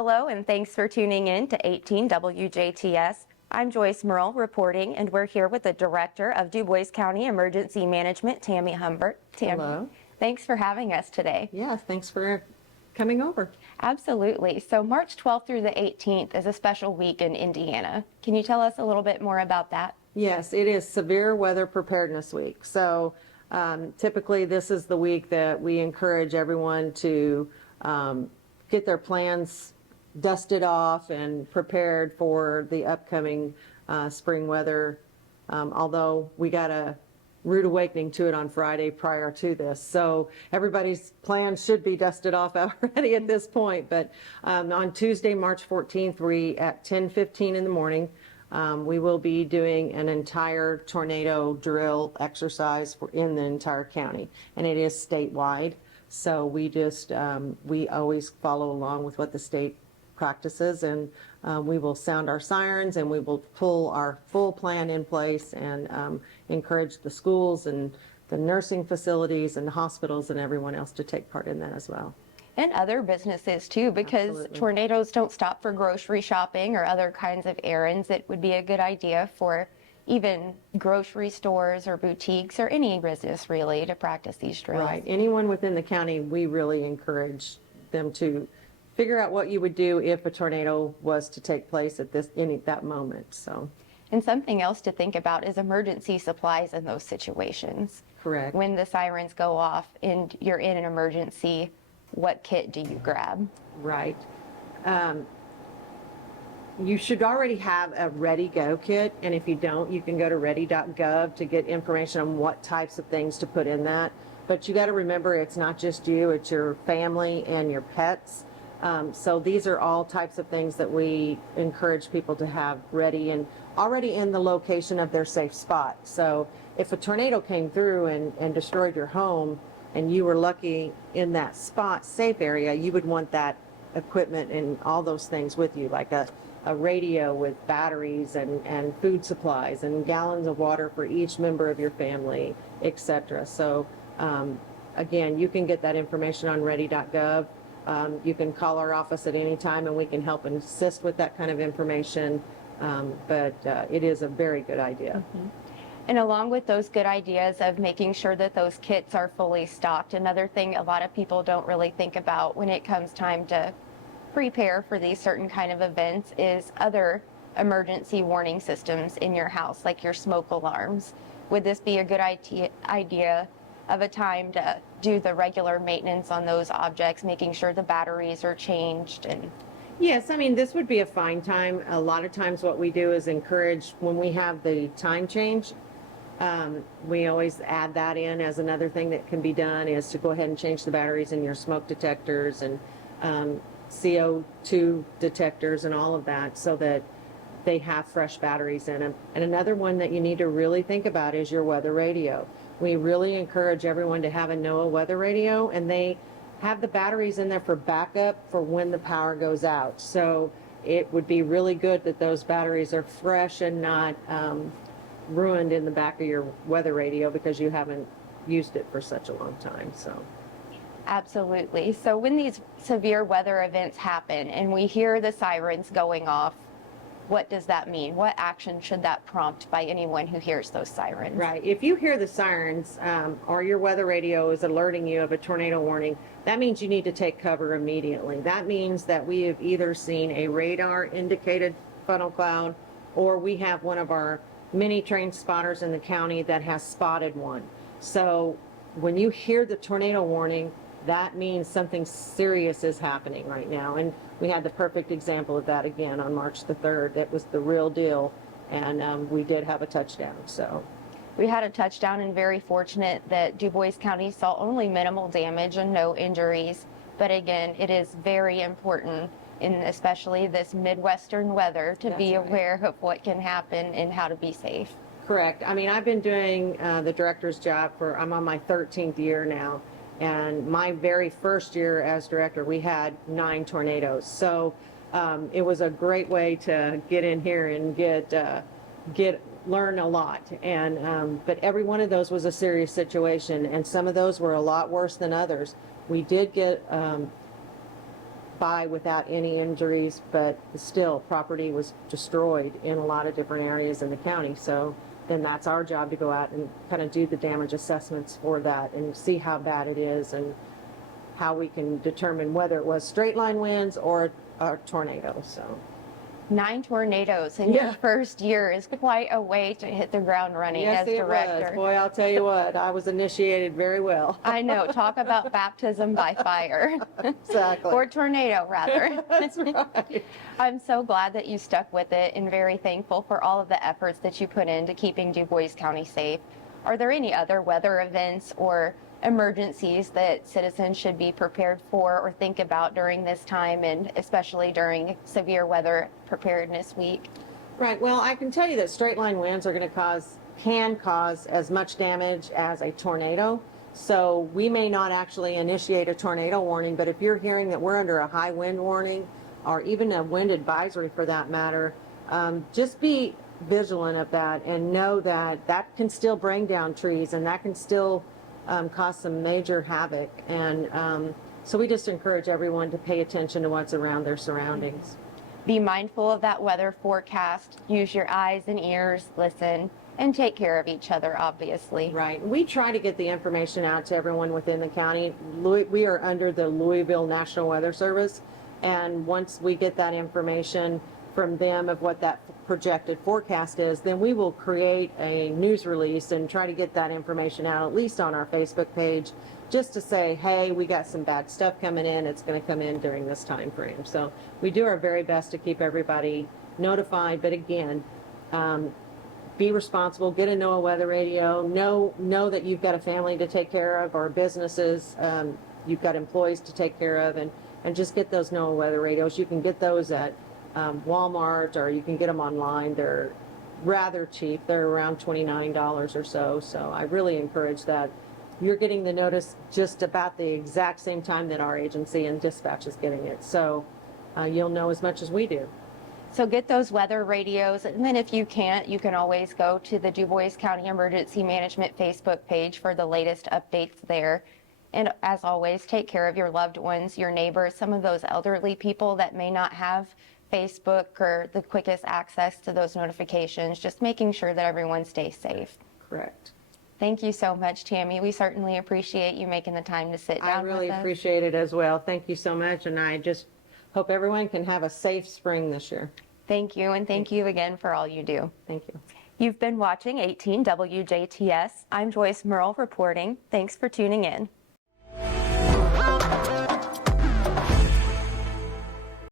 Hello, and thanks for tuning in to 18 WJTS. I'm Joyce Murrell reporting, and we're here with the Director of Dubois County Emergency Management, Tammy Humbert. Tammy, hello. Thanks for having us today. Yes, thanks for coming over. Absolutely. So March 12th through the 18th is a special week in Indiana. Can you tell us a little bit more about that? Yes, it is Severe Weather Preparedness Week. So typically this is the week that we encourage everyone to get their plans dusted off and prepared for the upcoming spring weather. Although we got a rude awakening to it on Friday prior to this. So everybody's plans should be dusted off already at this point. But on Tuesday, March 14th, at 10:15 in the morning, we will be doing an entire tornado drill exercise in the entire county. And it is statewide. So we always follow along with what the state practices, and we will sound our sirens, and we will pull our full plan in place and encourage the schools and the nursing facilities and the hospitals and everyone else to take part in that as well. And other businesses too, because Absolutely. Tornadoes don't stop for grocery shopping or other kinds of errands. It would be a good idea for even grocery stores or boutiques or any business really to practice these drills. Right. Anyone within the county, we really encourage them to figure out what you would do if a tornado was to take place at that moment. So. And something else to think about is emergency supplies in those situations. Correct. When the sirens go off and you're in an emergency, what kit do you grab? Right. You should already have a ready-go kit, and if you don't, you can go to ready.gov to get information on what types of things to put in that. But you got to remember, it's not just you, it's your family and your pets. So these are all types of things that we encourage people to have ready and already in the location of their safe spot. So if a tornado came through and destroyed your home and you were lucky in that spot, safe area, you would want that equipment and all those things with you, like a radio with batteries and food supplies and gallons of water for each member of your family, etc. So again, you can get that information on ready.gov. You can call our office at any time and we can help and assist with that kind of information. But it is a very good idea. Mm-hmm. And along with those good ideas of making sure that those kits are fully stocked, another thing a lot of people don't really think about when it comes time to prepare for these certain kind of events is other emergency warning systems in your house, like your smoke alarms. Would this be a good idea of a time to do the regular maintenance on those objects, making sure the batteries are changed? And yes, I mean, this would be a fine time. A lot of times what we do is encourage when we have the time change, we always add that in as another thing that can be done, is to go ahead and change the batteries in your smoke detectors and CO2 detectors and all of that, so that they have fresh batteries in them. And another one that you need to really think about is your weather radio. We really encourage everyone to have a NOAA weather radio, and they have the batteries in there for backup for when the power goes out. So it would be really good that those batteries are fresh and not ruined in the back of your weather radio because you haven't used it for such a long time. So. Absolutely. So when these severe weather events happen and we hear the sirens going off, what does that mean? What action should that prompt by anyone who hears those sirens? Right. If you hear the sirens or your weather radio is alerting you of a tornado warning, that means you need to take cover immediately. That means that we have either seen a radar indicated funnel cloud, or we have one of our many trained spotters in the county that has spotted one. So when you hear the tornado warning, that means something serious is happening right now. And we had the perfect example of that again on March the 3rd. It was the real deal, and we did have a touchdown. So we had a touchdown, and very fortunate that Dubois County saw only minimal damage and no injuries. But again, it is very important, in especially this Midwestern weather, to be aware of what can happen and how to be safe. Correct. I mean, I've been doing the director's job I'm on my 13th year now. And my very first year as director, we had 9 tornadoes. So it was a great way to get in here and learn a lot. And but every one of those was a serious situation, and some of those were a lot worse than others. We did get by without any injuries, but still property was destroyed in a lot of different areas in the county. So then that's our job to go out and kind of do the damage assessments for that and see how bad it is and how we can determine whether it was straight line winds or a tornado. So 9 tornadoes in your first year is quite a way to hit the ground running yes, as it director. was. Boy, I'll tell you what, I was initiated very well. I know. Talk about baptism by fire. Exactly. Or tornado, rather. That's right. I'm so glad that you stuck with it and very thankful for all of the efforts that you put into keeping Dubois County safe. Are there any other weather events or emergencies that citizens should be prepared for or think about during this time, and especially during Severe Weather Preparedness Week? Right. Well, I can tell you that straight line winds are going to can cause as much damage as a tornado. So we may not actually initiate a tornado warning, but if you're hearing that we're under a high wind warning or even a wind advisory for that matter, just be vigilant of that and know that that can still bring down trees and that can still cause some major havoc. And so we just encourage everyone to pay attention to what's around their surroundings. Be mindful of that weather forecast. Use your eyes and ears, listen, and take care of each other, obviously. Right. We try to get the information out to everyone within the county. We are under the Louisville National Weather Service, and once we get that information from them of what that projected forecast is, then we will create a news release and try to get that information out, at least on our Facebook page, just to say, hey, we got some bad stuff coming in. It's going to come in during this time frame. So we do our very best to keep everybody notified. But again, be responsible, get a NOAA weather radio, know that you've got a family to take care of or businesses, you've got employees to take care of, and just get those NOAA weather radios. You can get those at Walmart, or you can get them online. They're rather cheap. They're around $29 or so. So I really encourage that. You're getting the notice just about the exact same time that our agency and dispatch is getting it. So you'll know as much as we do. So get those weather radios, and then if you can't, you can always go to the Dubois County Emergency Management Facebook page for the latest updates there. And as always, take care of your loved ones, your neighbors, some of those elderly people that may not have Facebook or the quickest access to those notifications, just making sure that everyone stays safe. Correct. Thank you so much, Tammy. We certainly appreciate you making the time to sit down with us. I really appreciate it as well. Thank you so much, and I just hope everyone can have a safe spring this year. Thank you, and thank you again for all you do. Thank you. You've been watching 18 WJTS. I'm Joyce Murrell reporting. Thanks for tuning in.